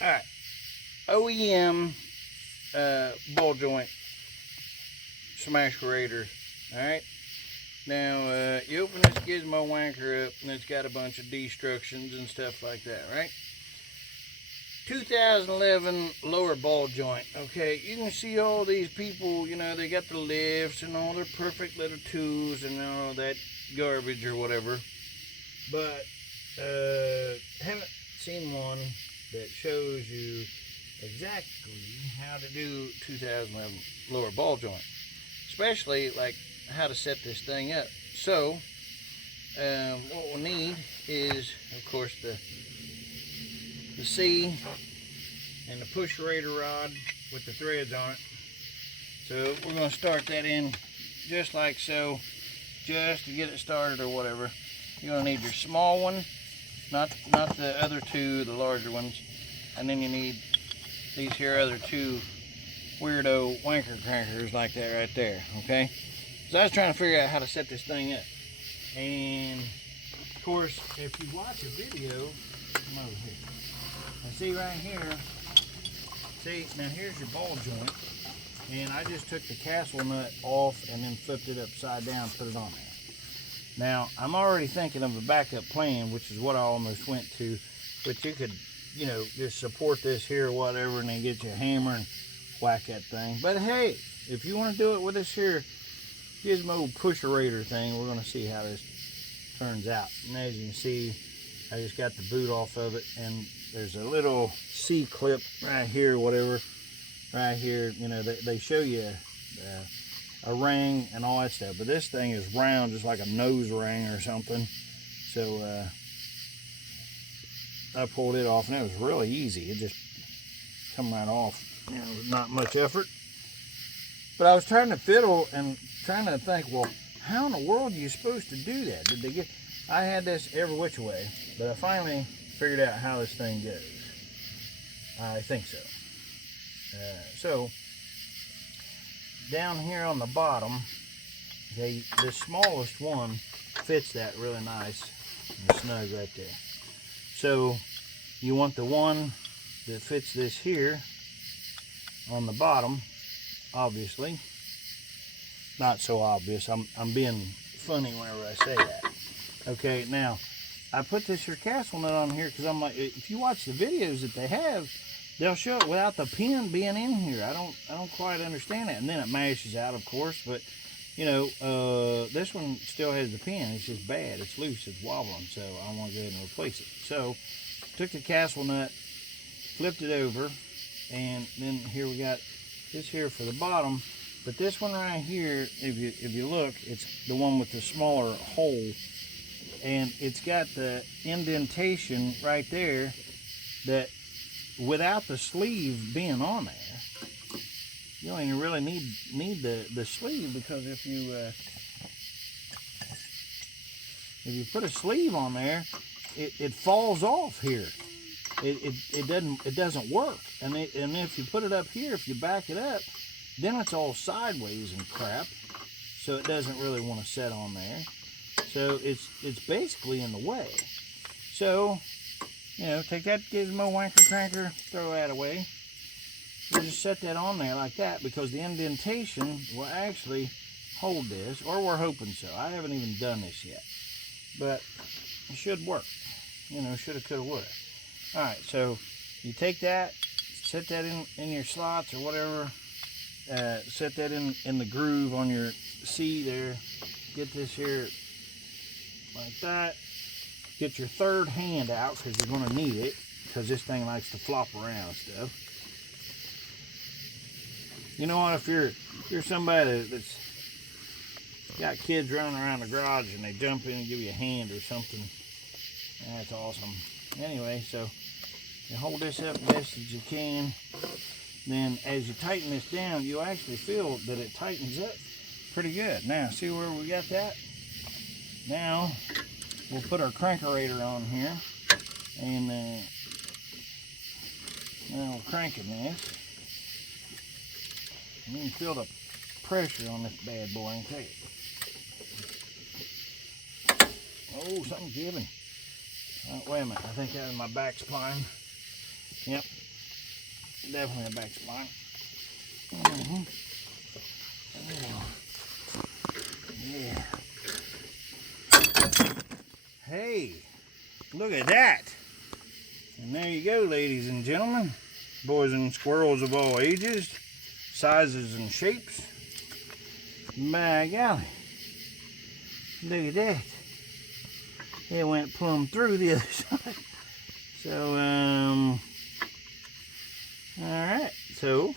Alright, OEM ball joint smash grater. Alright, now you open this gizmo wanker up and it's got a bunch of destructions and stuff like that, right? 2011 lower ball joint. Okay, you can see all these people, you know, they got the lifts and all their perfect little tools and all that garbage or whatever, but haven't seen one that shows you exactly how to do 2011 lower ball joint, especially like how to set this thing up. So what we'll need is, of course, the C and the push raider rod with the threads on it. So we're going to start that in just like so, just to get it started or whatever. You're going to need your small one, not the other two, the larger ones, and then you need these here other two weirdo wanker crankers like that right there. Okay, so I was trying to figure out how to set this thing up, and of course if you watch a video, come over here. Now see right here, see, now here's your ball joint, and I just took the castle nut off and then flipped it upside down and put it on there. Now, I'm already thinking of a backup plan, which is what I almost went to, but you could, you know, just support this here or whatever and then get your hammer and whack that thing. But hey, if you want to do it with this here gizmo pusherator thing, we're going to see how this turns out. And as you can see, I just got the boot off of it, and there's a little C-clip right here, whatever, right here. You know, they show you a ring and all that stuff, but this thing is round, just like a nose ring or something. So I pulled it off, and it was really easy. It just come right off, you know, not much effort. But I was trying to fiddle and trying to think, well, how in the world are you supposed to do that? Did they get? I had this every which way, but I finally figured out how this thing goes. I think so. So down here on the bottom, the smallest one fits that really nice and snug right there. So you want the one that fits this here on the bottom, obviously. Not so obvious. I'm being funny whenever I say that. Okay, now I put this here castle nut on here because I'm like, if you watch the videos that they have, they'll show it without the pin being in here. I don't quite understand it. And then it mashes out, of course, but you know, this one still has the pin. It's just bad. It's loose. It's wobbling. So I want to go ahead and replace it. So took the castle nut, flipped it over, and then here we got this here for the bottom. But this one right here, if you look, it's the one with the smaller hole, and it's got the indentation right there that without the sleeve being on there, you don't even really need the sleeve, because if you put a sleeve on there, it falls off here. It doesn't work. And if you put it up here, if you back it up, then it's all sideways and crap, so it doesn't really want to set on there. So it's basically in the way. So, you know, take that gizmo wanker cranker, throw that away. We'll just set that on there like that, because the indentation will actually hold this, or we're hoping so. I haven't even done this yet, but it should work. You know, shoulda, coulda, woulda. All right, so you take that, set that in your slots or whatever. Set that in the groove on your C there. Get this here like that. Get your third hand out, because you're going to need it, because this thing likes to flop around and stuff. You know what, if you're somebody that's got kids running around the garage and they jump in and give you a hand or something, that's awesome. Anyway, so you hold this up best as you can. Then as you tighten this down, you'll actually feel that it tightens up pretty good. Now, see where we got that? Now, we'll put our crankerator on here, and now we're cranking this. And you can feel the pressure on this bad boy, I can tell you. Oh, something's giving. Oh, wait a minute, I think that was my back spline. Yep, definitely a back spline. Yeah. Hey, look at that. And there you go, ladies and gentlemen, boys and squirrels of all ages, sizes and shapes. By golly, look at that. It went plumb through the other side. So, alright, so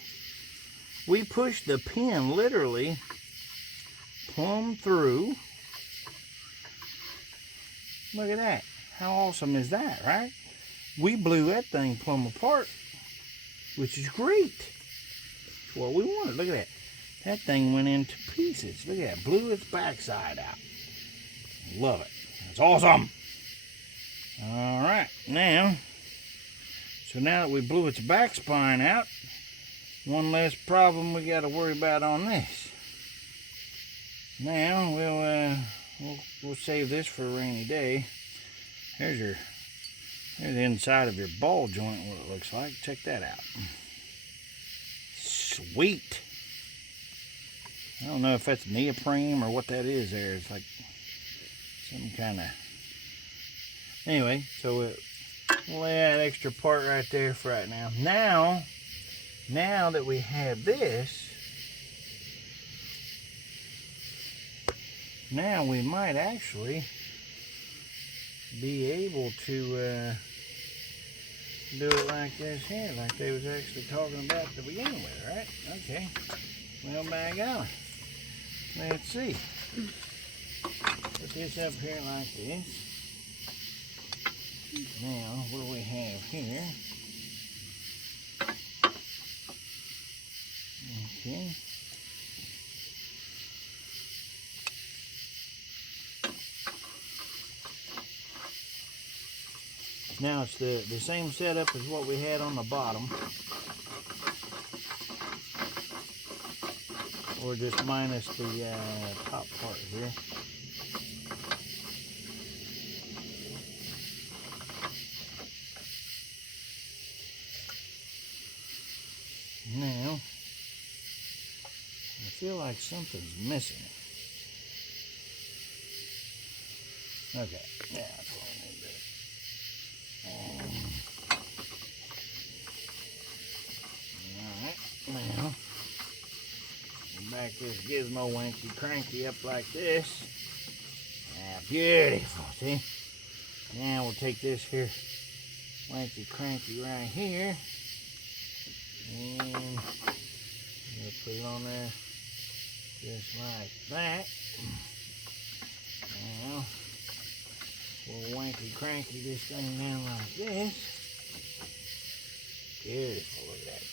we pushed the pin literally plumb through. Look at that. How awesome is that, right? We blew that thing plumb apart, which is great. It's what we wanted. Look at that. That thing went into pieces. Look at that. Blew its backside out. Love it. That's awesome. All right. Now, so now that we blew its back spine out, one less problem we got to worry about on this. Now, we'll save this for a rainy day. Here's the inside of your ball joint, what it looks like. Check that out. Sweet. I don't know if that's neoprene or what that is there. It's like some kind of... Anyway, so we'll lay that extra part right there for right now. Now that we have this, now we might actually be able to do it like this here, like they was actually talking about to begin with, right? Okay. Well, by golly. Let's see. Put this up here like this. Now, what do we have here? Okay. Now it's the same setup as what we had on the bottom. Or just minus the top part here. Now, I feel like something's missing. Okay, yeah, that's what I need to do. Alright, now, back this gizmo wanky cranky up like this. Beautiful, see? Now we'll take this here wanky cranky right here. And we'll put it on there just like that. Now we'll wanky cranky this thing down like this. Beautiful, look at that.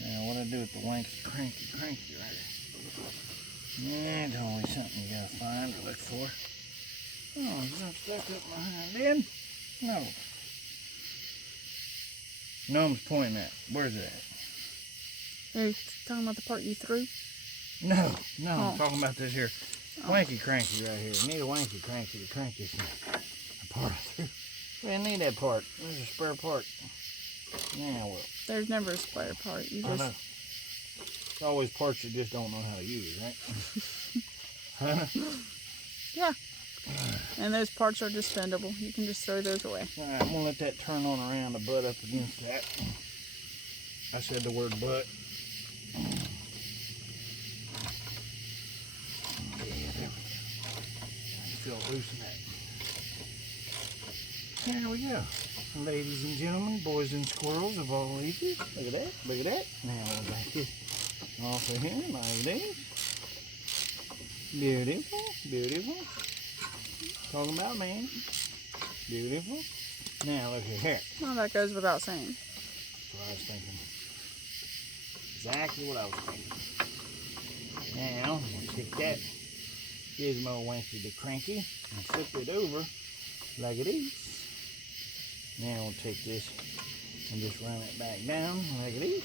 Now what do I do with the wanky cranky right here? There's always something you gotta find or look for. Oh, is that stuck up behind then? No. Nome's pointing at. Where's it at? Are you talking about the part you threw? No, I'm talking about this here wanky cranky right here. You need a wanky cranky to crank this part through. We didn't need that part. There's a spare part. Now well. There's never a spare part. You just... I know. It's always parts you just don't know how to use, right? Yeah. And those parts are expendable. You can just throw those away. Alright, I'm gonna let that turn on around the butt up against that. I said the word butt. Yeah, there we go. I can feel it loosen that. Here we go. Ladies and gentlemen, boys and squirrels of all ages. Look at that, look at that. Now we'll back this off of here like this. Beautiful, beautiful. Talking about man. Beautiful. Now look at here. Well, that goes without saying. That's what I was thinking. Exactly what I was thinking. Now, we'll take that gizmo wanky to cranky and flip it over like it is. Now we'll take this and just run it back down like it is.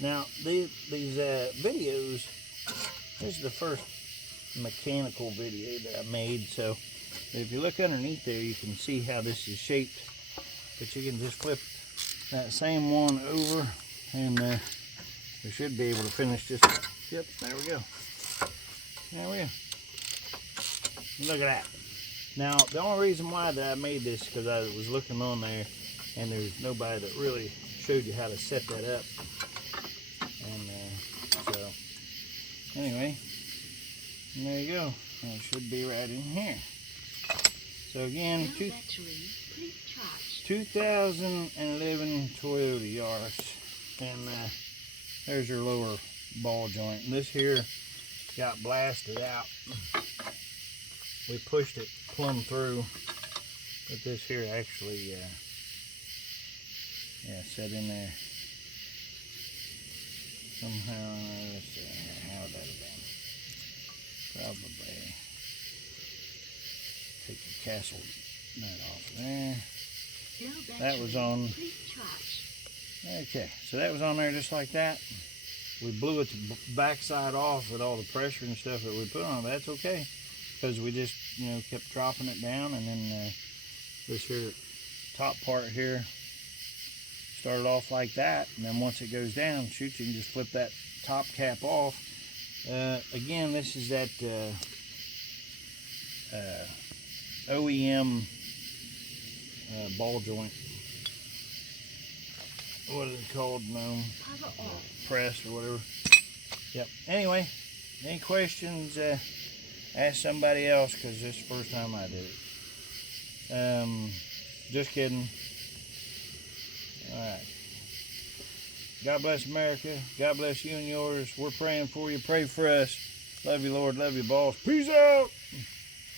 Now, these videos, this is the first mechanical video that I made, so if you look underneath there, you can see how this is shaped But you can just flip that same one over, and we should be able to finish just, yep, there we go. There we go. Look at that. Now, the only reason why that I made this, because I was looking on there, and there's nobody that really showed you how to set that up. And so, anyway, and there you go. It should be right in here. So again, 2011 Toyota Yaris, and there's your lower ball joint. And this here got blasted out. We pushed it plumb through, but this here actually, set in there somehow. How would that have been? Probably take the castle nut off there. That was on. Okay, so that was on there just like that. We blew it the backside off with all the pressure and stuff that we put on it, but that's okay, because we just, kept dropping it down, and then this here top part here started off like that, and then once it goes down, shoot, you can just flip that top cap off. Again, this is that OEM ball joint. What is it called? Press or whatever. Yep. Anyway, any questions? Ask somebody else, because this is the first time I did it. Just kidding. Alright. God bless America. God bless you and yours. We're praying for you. Pray for us. Love you, Lord. Love you, boss. Peace out.